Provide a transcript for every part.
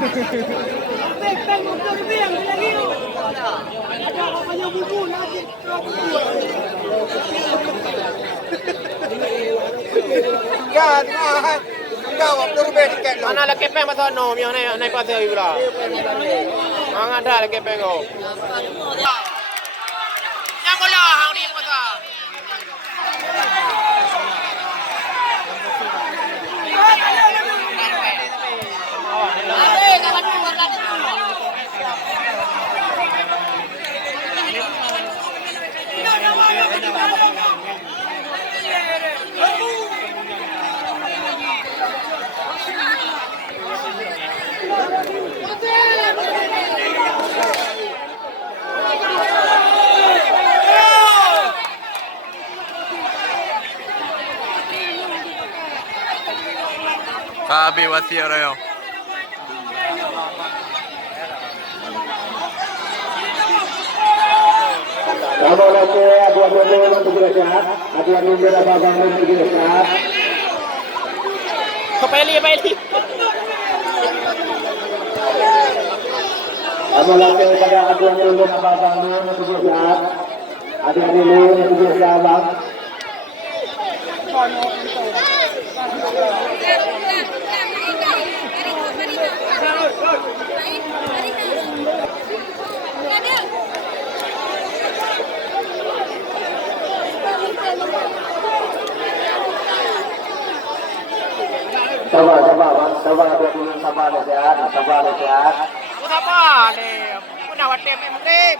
Ya, tengah. Jawab berbeza tiket lo. Mana lagi peng pasal no, yang naik pasal itu lah. Ang ada lagi peng go. Yang bola hang di pasal. Sabi wasir yo. Kamu lagi abu-abu untuk bergerak, abu-abu berabang untuk bergerak. Kepeli. Kamu lagi pada abu-abu berabang untuk bergerak, abu-abu untuk berabang. Sabar sehat. Apa ni? Puna watem mungkin.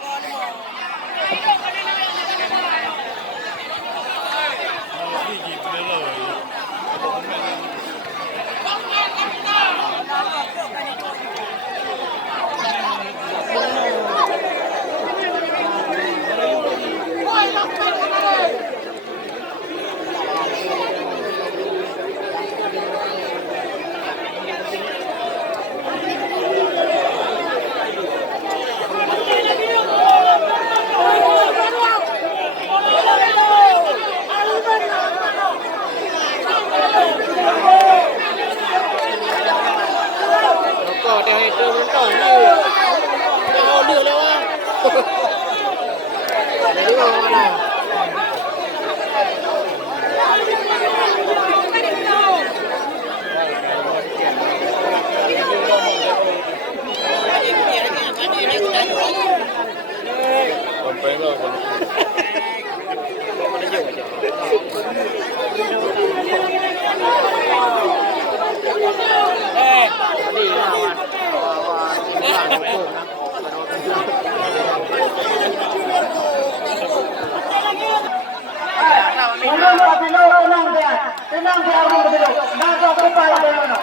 Tenang dia orang betul. Nak kau berapa yang mana?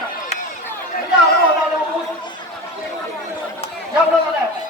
Jauh.